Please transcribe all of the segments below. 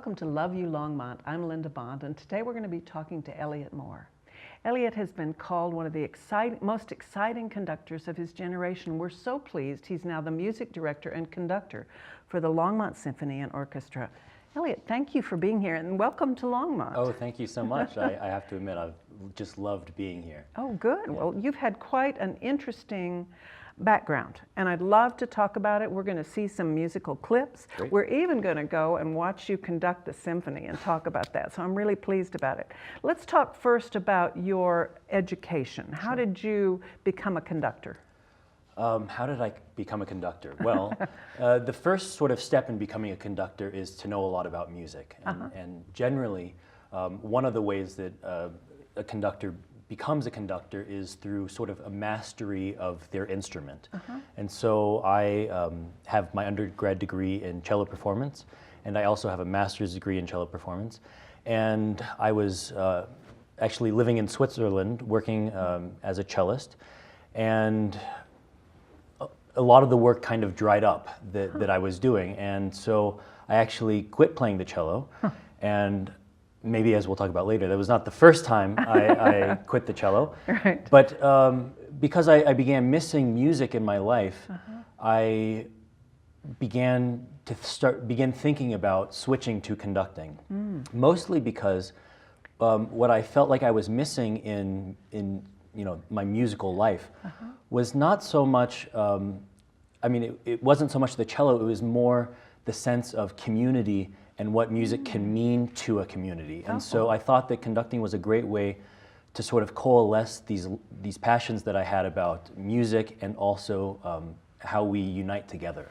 Welcome to Love You Longmont. I'm Linda Bond, and today we're going to be talking to Elliot Moore. Elliot has been called one of the most exciting conductors of his generation. We're so pleased he's now the music director and conductor for the Longmont Symphony and Orchestra. Elliot, thank you for being here, and welcome to Longmont. Oh, thank you so much. I have to admit, I've just loved being here. Oh, good. Yeah. Well, you've had quite an interesting background, and I'd love to talk about it. We're going to see some musical clips. Great. We're even going to go and watch you conduct the symphony and talk about that, so I'm really pleased about it. Let's talk first about your education. How did you become a conductor? How did I become a conductor? Well, the first sort of step in becoming a conductor is to know a lot about music. And generally, one of the ways that a conductor becomes a conductor is through sort of a mastery of their instrument. And so I have my undergrad degree in cello performance, and I also have a master's degree in cello performance. And I was actually living in Switzerland working as a cellist, and a lot of the work kind of dried up that I was doing. And so I actually quit playing the cello, and maybe, as we'll talk about later, that was not the first time I quit the cello. Right. But because I began missing music in my life, I began thinking about switching to conducting. Mostly because what I felt like I was missing in my musical life was not so much. It wasn't so much the cello. It was more the sense of community and what music can mean to a community. And so I thought that conducting was a great way to sort of coalesce these passions that I had about music and also how we unite together.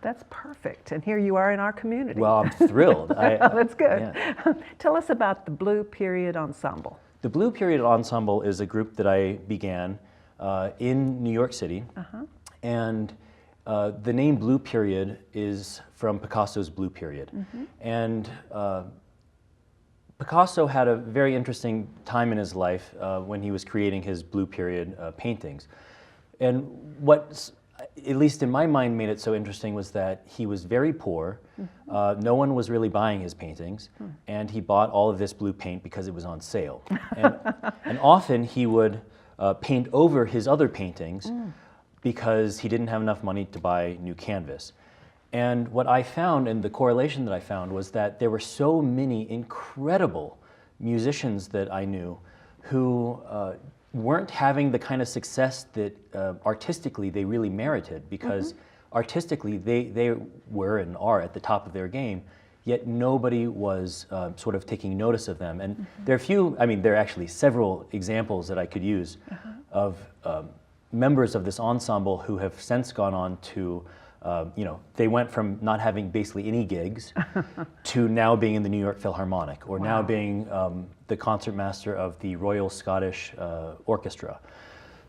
That's perfect. And here you are in our community. Well, I'm thrilled. That's good. Yeah. Tell us about the Blue Period Ensemble. The Blue Period Ensemble is a group that I began in New York City. And the name Blue Period is from Picasso's Blue Period. And Picasso had a very interesting time in his life when he was creating his Blue Period paintings. And what, at least in my mind, made it so interesting was that he was very poor. No one was really buying his paintings. And he bought all of this blue paint because it was on sale. And often he would paint over his other paintings because he didn't have enough money to buy new canvas. And what I found, and the correlation that I found, was that there were so many incredible musicians that I knew who weren't having the kind of success that artistically they really merited, because artistically they were and are at the top of their game, yet nobody was sort of taking notice of them. And there are actually several examples that I could use of members of this ensemble who have since gone on to, they went from not having basically any gigs to now being in the New York Philharmonic, or now being the concertmaster of the Royal Scottish Orchestra.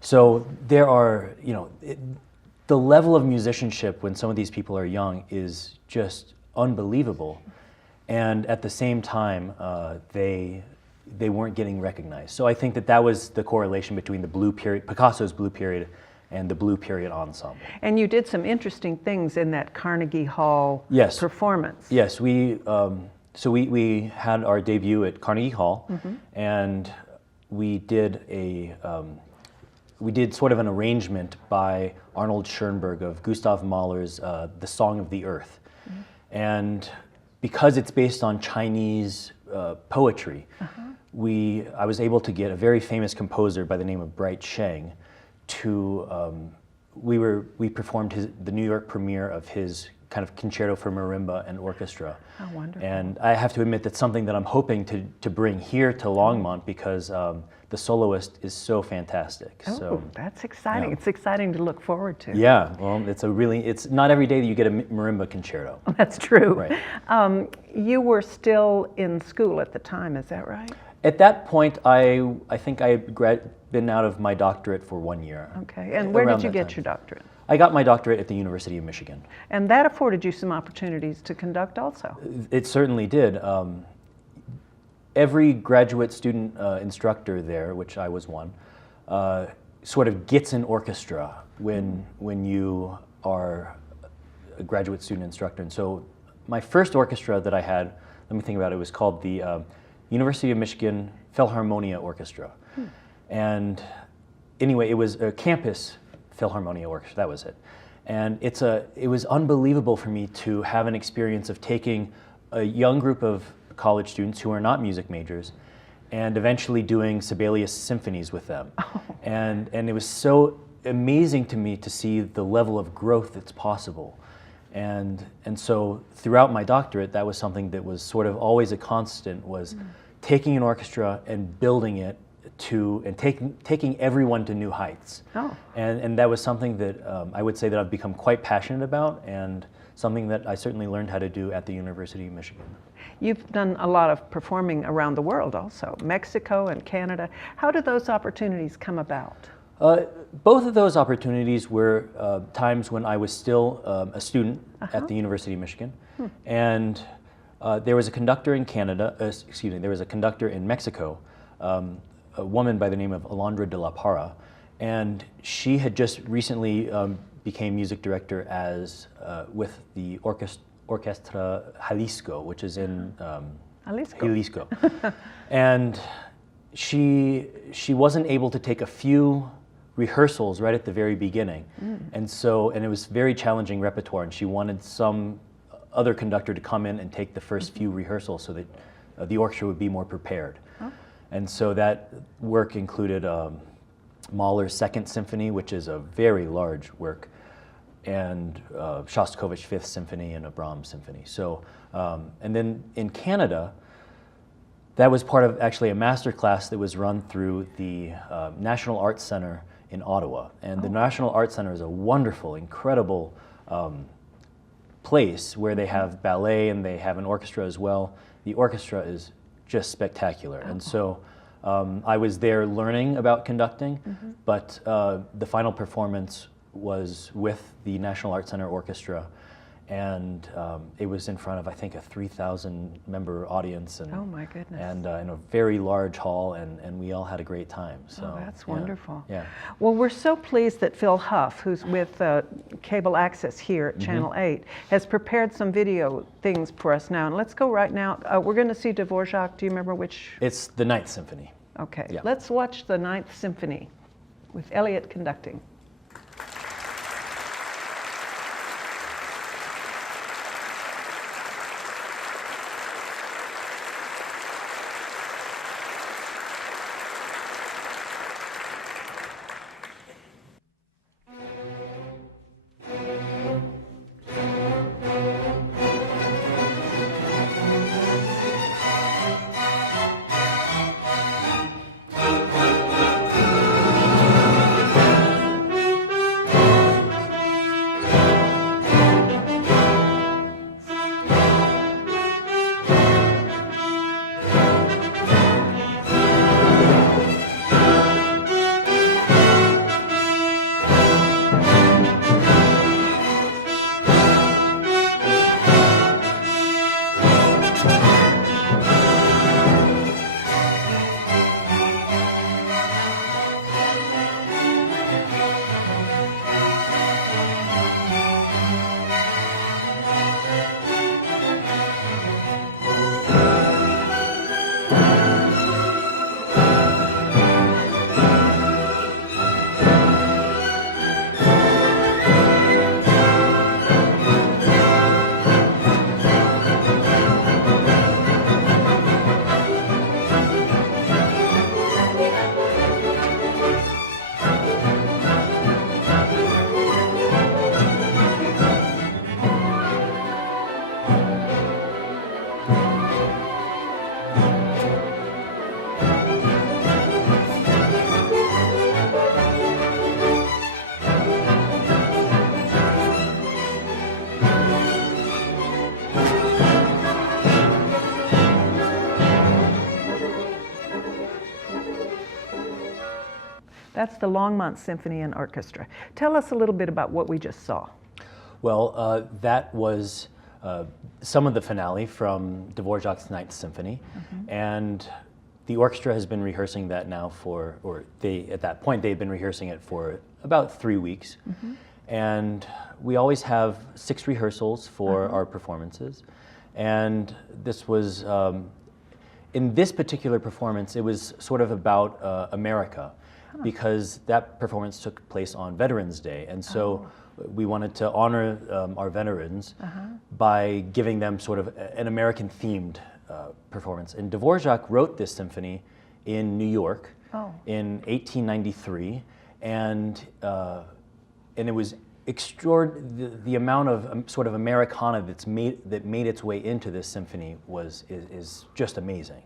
So there are, the level of musicianship when some of these people are young is just unbelievable. And at the same time, they weren't getting recognized. So I think that was the correlation between the Blue Period, Picasso's Blue Period, and the Blue Period Ensemble. And you did some interesting things in that Carnegie Hall performance. Yes, we had our debut at Carnegie Hall, and we did sort of an arrangement by Arnold Schoenberg of Gustav Mahler's The Song of the Earth. And because it's based on Chinese poetry, I was able to get a very famous composer by the name of Bright Sheng to, we performed the New York premiere of his kind of concerto for marimba and orchestra. Oh, wonderful. And I have to admit that's something that I'm hoping to bring here to Longmont, because the soloist is so fantastic. Oh, so, that's exciting. Yeah. It's exciting to look forward to. Yeah, well, it's not every day that you get a marimba concerto. That's true. Right. You were still in school at the time, is that right? At that point, I think I had been out of my doctorate for 1 year. Okay, and where did you get your doctorate? I got my doctorate at the University of Michigan. And that afforded you some opportunities to conduct also? It certainly did. Every graduate student instructor there, which I was one, sort of gets an orchestra when you are a graduate student instructor. And so my first orchestra that I had let me think about it. It was called the University of Michigan Philharmonia Orchestra. And anyway, it was a campus Philharmonia Orchestra, that was it. And it was unbelievable for me to have an experience of taking a young group of college students who are not music majors and eventually doing Sibelius symphonies with them. Oh. And it was so amazing to me to see the level of growth that's possible. And so throughout my doctorate, that was something that was sort of always a constant, was taking an orchestra and building it and taking everyone to new heights. Oh. And that was something that I would say that I've become quite passionate about, and something that I certainly learned how to do at the University of Michigan. You've done a lot of performing around the world also, Mexico and Canada. How did those opportunities come about? Both of those opportunities were times when I was still a student at the University of Michigan. And there was a conductor in Canada, there was a conductor in Mexico, a woman by the name of Alondra de la Parra, and she had just recently became music director with the Orchestra Jalisco, which is in Jalisco. And she wasn't able to take a few rehearsals right at the very beginning, and it was very challenging repertoire, and she wanted some other conductor to come in and take the first few rehearsals so that the orchestra would be more prepared. Oh. And so that work included Mahler's Second Symphony, which is a very large work, and Shostakovich's Fifth Symphony and a Brahms Symphony. So, and then in Canada, that was part of actually a master class that was run through the National Arts Center in Ottawa. And the National Arts Center is a wonderful, incredible place where they have ballet and they have an orchestra as well. The orchestra is just spectacular. And so I was there learning about conducting, but the final performance was with the National Arts Center Orchestra, and it was in front of, I think, a 3,000 member audience, and oh my goodness, and in a very large hall, and we all had a great time. So that's wonderful. Yeah. Well, we're so pleased that Phil Huff, who's with Cable Access here at Channel 8, has prepared some video things for us now. And let's go right now. We're going to see Dvorak. Do you remember which? It's the Ninth Symphony. Okay. Yeah. Let's watch the Ninth Symphony with Elliot conducting. That's the Longmont Symphony and Orchestra. Tell us a little bit about what we just saw. Well, that was some of the finale from Dvorak's Ninth Symphony, and the orchestra has been rehearsing that now at that point, they'd been rehearsing it for about 3 weeks. And we always have 6 rehearsals for our performances. And this was, in this particular performance, it was sort of about America, because that performance took place on Veterans Day. And so we wanted to honor our veterans by giving them sort of an American-themed performance. And Dvorak wrote this symphony in New York in 1893, and it was the amount of sort of Americana that made its way into this symphony is just amazing.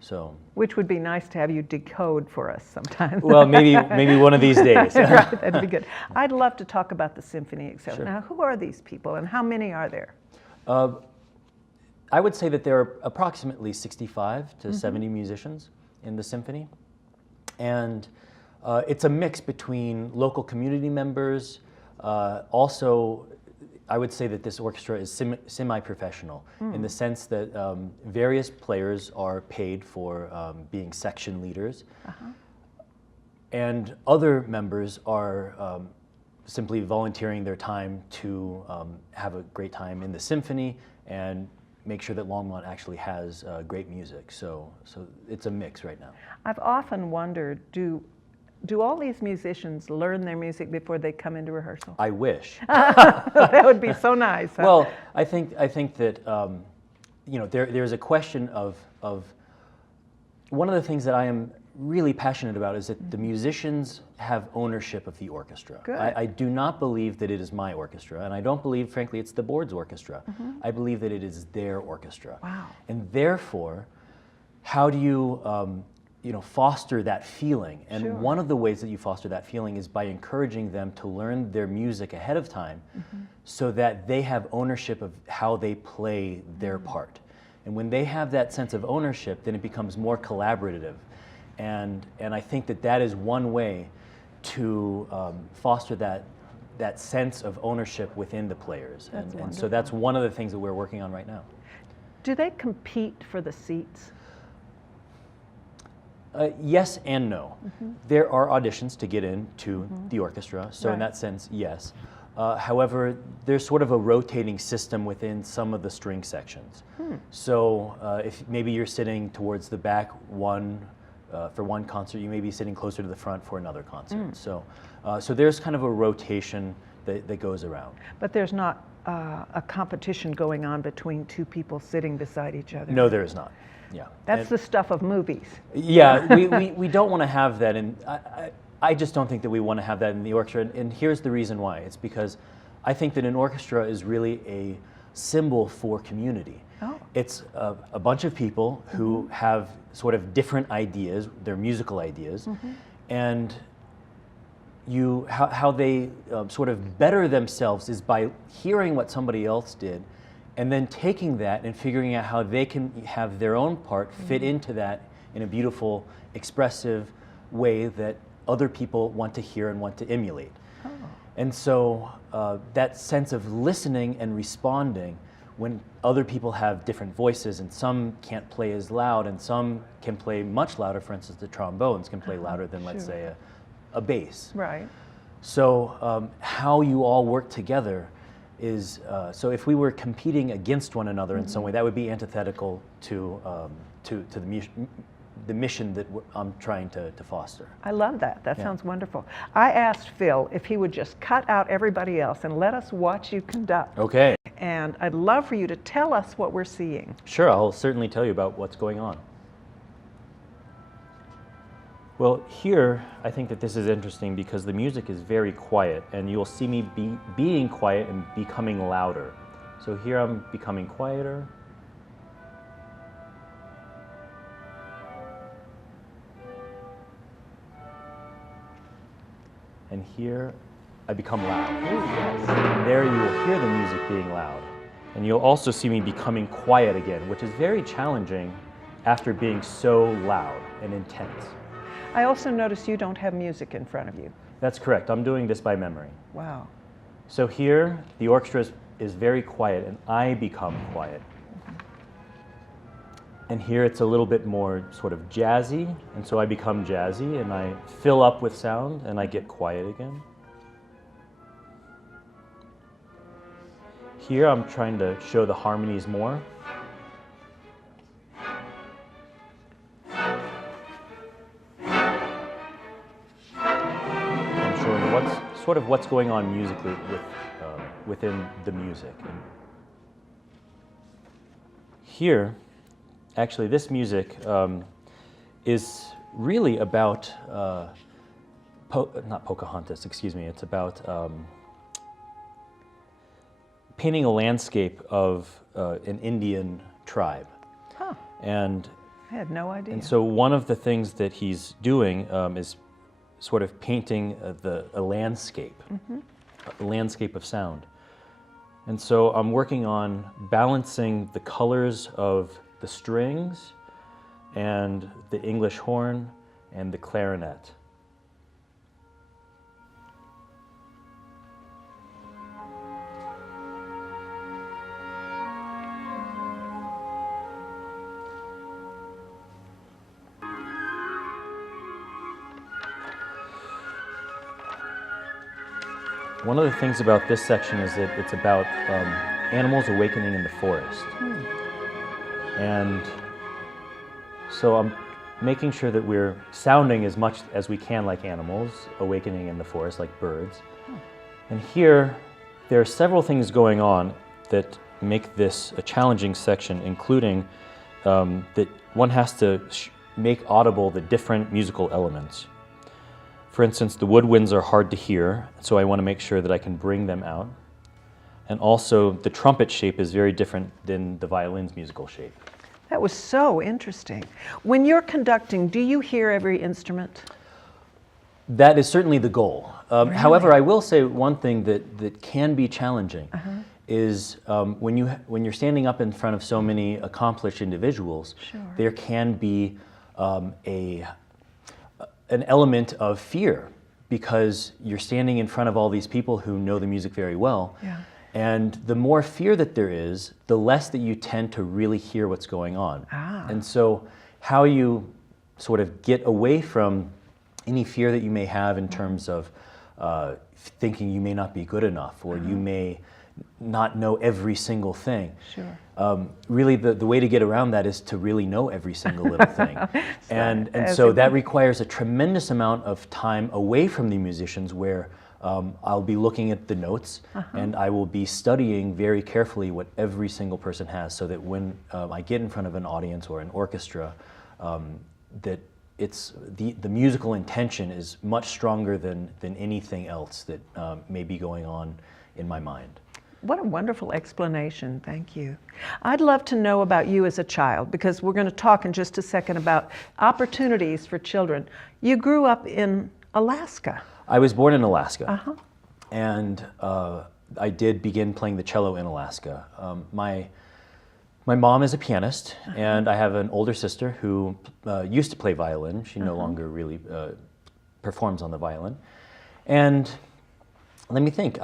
So, which would be nice to have you decode for us sometime. Well, maybe one of these days. Right, that'd be good. I'd love to talk about the symphony itself. Sure. Now, who are these people, and how many are there? I would say that there are approximately 65 to 70 musicians in the symphony, and it's a mix between local community members. Also, I would say that this orchestra is semi-professional in the sense that various players are paid for being section leaders, and other members are simply volunteering their time to have a great time in the symphony and make sure that Longmont actually has great music. So it's a mix right now. I've often wondered, do all these musicians learn their music before they come into rehearsal? I wish. That would be so nice. Huh? Well, I think that there's a question of one of the things that I am really passionate about is that the musicians have ownership of the orchestra. Good. I do not believe that it is my orchestra, and I don't believe, frankly, it's the board's orchestra. I believe that it is their orchestra. Wow. And therefore, how do you foster that feeling? And one of the ways that you foster that feeling is by encouraging them to learn their music ahead of time so that they have ownership of how they play their part. And when they have that sense of ownership, then it becomes more collaborative. And I think that is one way to foster that sense of ownership within the players. And so that's one of the things that we're working on right now. Do they compete for the seats? Yes and no. There are auditions to get into the orchestra, so in that sense, yes. However, there's sort of a rotating system within some of the string sections. So if maybe you're sitting towards the back for one concert, you may be sitting closer to the front for another concert. So there's kind of a rotation that goes around. But there's not a competition going on between two people sitting beside each other? No, there is not. Yeah. That's the stuff of movies. Yeah, we don't want to have that, and I just don't think that we want to have that in the orchestra, and here's the reason why. It's because I think that an orchestra is really a symbol for community. Oh. It's a bunch of people who have sort of different ideas, their musical ideas, and how they sort of better themselves is by hearing what somebody else did and then taking that and figuring out how they can have their own part fit into that in a beautiful, expressive way that other people want to hear and want to emulate. Oh. And so that sense of listening and responding when other people have different voices and some can't play as loud and some can play much louder, for instance, the trombones can play louder than, let's say, a bass. Right. So how you all work together is, so if we were competing against one another in some way, that would be antithetical to the mission that I'm trying to foster. I love that. That sounds wonderful. I asked Phil if he would just cut out everybody else and let us watch you conduct. Okay. And I'd love for you to tell us what we're seeing. Sure, I'll certainly tell you about what's going on. Well, here, I think that this is interesting because the music is very quiet, and you'll see me being quiet and becoming louder. So here I'm becoming quieter. And here I become loud. Ooh, yes. And there you will hear the music being loud. And you'll also see me becoming quiet again, which is very challenging after being so loud and intense. I also notice you don't have music in front of you. That's correct. I'm doing this by memory. Wow. So here, the orchestra is very quiet, and I become quiet. And here it's a little bit more sort of jazzy, and so I become jazzy, and I fill up with sound, and I get quiet again. Here I'm trying to show the harmonies more, sort of what's going on musically within the music. And here, actually, this music is really about, not Pocahontas, excuse me, it's about painting a landscape of an Indian tribe. Huh. And I had no idea. And so one of the things that he's doing is sort of painting a landscape, a landscape of sound. And so I'm working on balancing the colors of the strings and the English horn and the clarinet. One of the things about this section is that it's about animals awakening in the forest. And so I'm making sure that we're sounding as much as we can like animals awakening in the forest, like birds. And here, there are several things going on that make this a challenging section, including that one has to make audible the different musical elements. For instance, the woodwinds are hard to hear, so I want to make sure that I can bring them out. And also, the trumpet shape is very different than the violin's musical shape. That was so interesting. When you're conducting, do you hear every instrument? That is certainly the goal. Really? However, I will say one thing that can be challenging is when you're standing up in front of so many accomplished individuals, there can be an element of fear because you're standing in front of all these people who know the music very well. Yeah. And the more fear that there is, the less that you tend to really hear what's going on. And so how you sort of get away from any fear that you may have in terms of thinking you may not be good enough or you may not know every single thing. Really, the way to get around that is to really know every single little thing. and so that requires a tremendous amount of time away from the musicians where I'll be looking at the notes and I will be studying very carefully what every single person has so that when I get in front of an audience or an orchestra, that it's the musical intention is much stronger than anything else that may be going on in my mind. What a wonderful explanation, thank you. I'd love to know about you as a child because we're going to talk in just a second about opportunities for children. You grew up in Alaska. I was born in Alaska, and I did begin playing the cello in Alaska. My mom is a pianist, and I have an older sister who used to play violin. She no longer really performs on the violin. And let me think,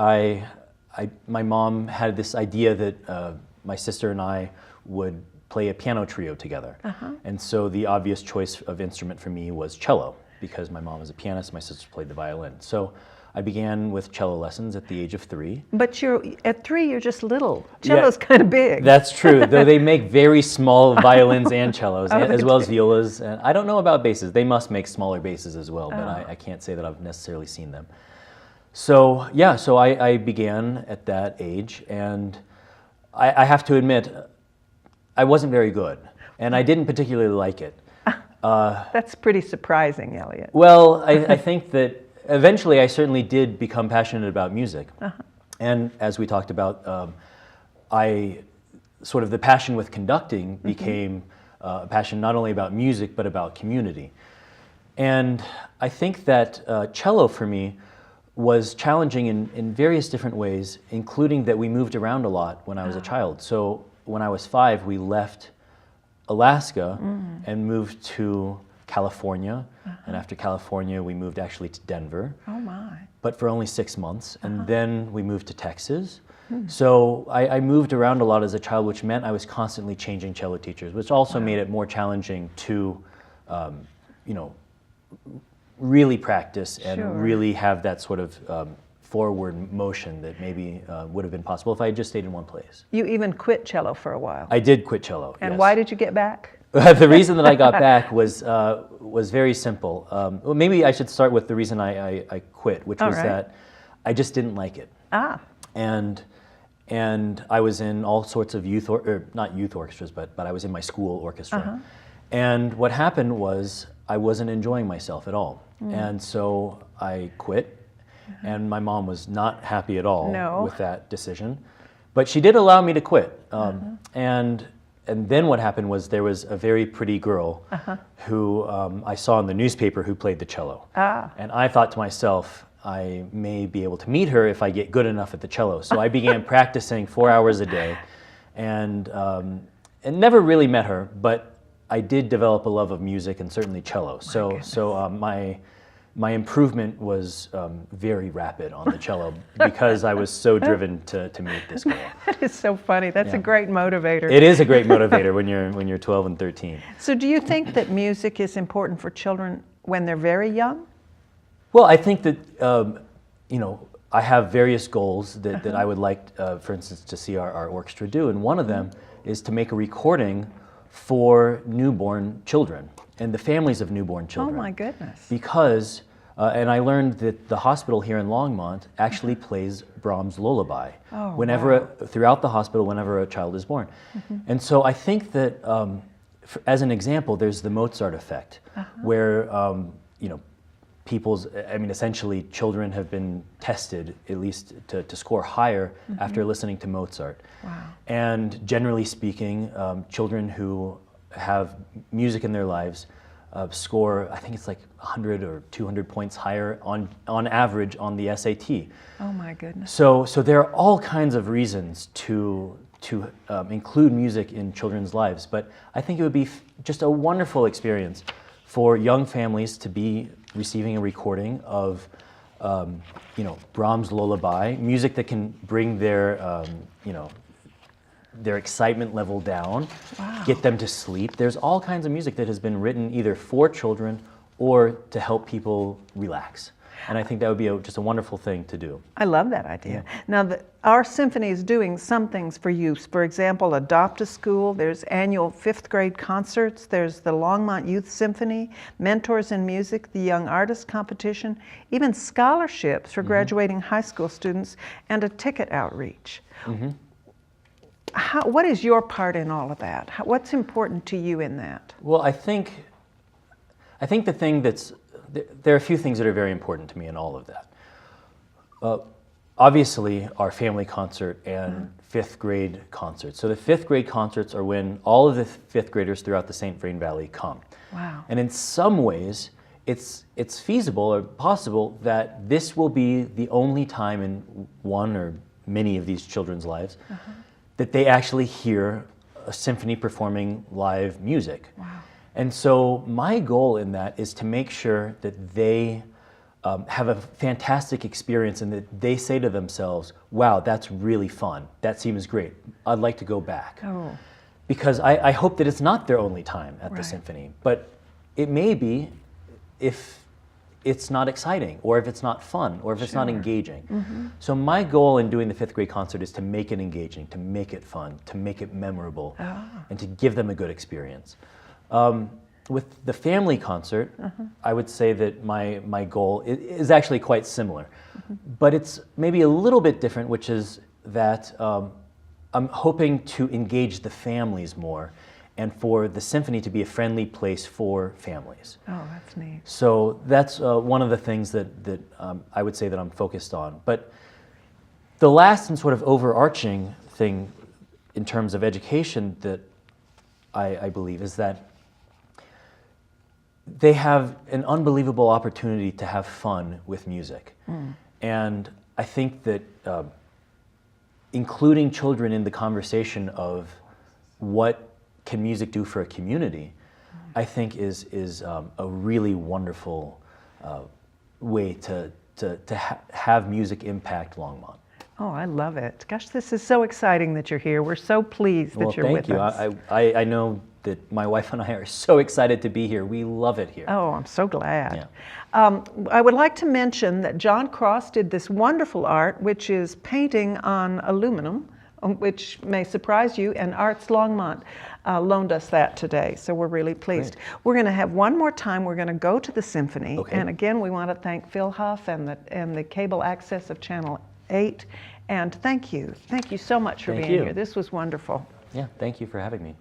my mom had this idea that my sister and I would play a piano trio together. And so the obvious choice of instrument for me was cello, because my mom was a pianist, my sister played the violin. So I began with cello lessons at the age of 3. But at 3, you're just little. Cello's kind of big. That's true, though they make very small violins and cellos, as well as violas. And I don't know about basses. They must make smaller basses as well, but I can't say that I've necessarily seen them. So yeah, so I began at that age, and I have to admit, I wasn't very good, and I didn't particularly like it. That's pretty surprising, Elliot. Well, I think that eventually I certainly did become passionate about music. And as we talked about, the passion with conducting became a passion not only about music, but about community. And I think that cello for me was challenging in various different ways, including that we moved around a lot when I was a child. So when I was 5, we left Alaska and moved to California. And after California, we moved actually to Denver. Oh my. But for only 6 months. And then we moved to Texas. So I moved around a lot as a child, which meant I was constantly changing cello teachers, which also made it more challenging to, really practice and really have that sort of forward motion that maybe would have been possible if I had just stayed in one place. You even quit cello for a while. I did quit cello. And yes. Why did you get back? The reason that I got back was very simple. Well, maybe I should start with the reason I quit, which was that I just didn't like it. Ah. And I was in all sorts of not youth orchestras, but I was in my school orchestra. And what happened was I wasn't enjoying myself at all. And so I quit. And my mom was not happy at all with that decision. But she did allow me to quit. And then what happened was there was a very pretty girl who I saw in the newspaper who played the cello. And I thought to myself, I may be able to meet her if I get good enough at the cello. So I began practicing 4 hours a day and never really met her, but I did develop a love of music and certainly cello. My improvement was very rapid on the cello because I was so driven to meet this girl. That is so funny. That's a great motivator. It is a great motivator when you're 12 and 13. So do you think that music is important for children when they're very young? Well, I think that I have various goals that I would like, for instance, to see our orchestra do, and one of them is to make a recording for newborn children and the families of newborn children. Oh my goodness. Because, and I learned that the hospital here in Longmont actually plays Brahms' Lullaby throughout the hospital whenever a child is born. And so I think that, as an example, there's the Mozart effect, where, essentially children have been tested, at least to score higher after listening to Mozart. Wow. And generally speaking, children who have music in their lives score, I think it's like 100 or 200 points higher on average on the SAT. Oh my goodness. So there are all kinds of reasons to include music in children's lives, but I think it would be just a wonderful experience for young families to be receiving a recording of Brahms' Lullaby, music that can bring their excitement level down, get them to sleep. There's all kinds of music that has been written either for children or to help people relax. And I think that would be just a wonderful thing to do. I love that idea. Now, our symphony is doing some things for youth. For example, Adopt a School, there's annual 5th grade concerts, there's the Longmont Youth Symphony, Mentors in Music, the Young Artist Competition, even scholarships for graduating high school students, and a ticket outreach. What is your part in all of that? What's important to you in that? Well, I think the thing there are a few things that are very important to me in all of that. Obviously, our family concert and 5th grade concerts. So the 5th grade concerts are when all of the 5th graders throughout the St. Vrain Valley come. Wow. And in some ways, it's feasible or possible that this will be the only time in one or many of these children's lives that they actually hear a symphony performing live music. Wow. And so my goal in that is to make sure that they have a fantastic experience and that they say to themselves, wow, that's really fun. That seems great. I'd like to go back. Oh. Because I hope that it's not their only time at the symphony, but it may be if it's not exciting or if it's not fun or if it's not engaging. So my goal in doing the 5th grade concert is to make it engaging, to make it fun, to make it memorable, and to give them a good experience. With the family concert, I would say that my goal is actually quite similar, but it's maybe a little bit different, which is that I'm hoping to engage the families more and for the symphony to be a friendly place for families. Oh, that's neat. So that's one of the things that I would say that I'm focused on. But the last and sort of overarching thing in terms of education that I believe is that they have an unbelievable opportunity to have fun with music. And I think that including children in the conversation of what can music do for a community, I think is a really wonderful way to have music impact Longmont. Oh, I love it. Gosh, this is so exciting that you're here. We're so pleased that you're with us. Thank you. I know that my wife and I are so excited to be here. We love it here. Oh, I'm so glad. I would like to mention that John Cross did this wonderful art, which is painting on aluminum which may surprise you, and Arts Longmont loaned us that today, so we're really pleased. Great. We're going to have one more time. We're going to go to the Symphony, Okay. and again, we want to thank Phil Huff and the cable access of Channel 8, and thank you so much for Thank being you. here. This was wonderful. Yeah, thank you for having me.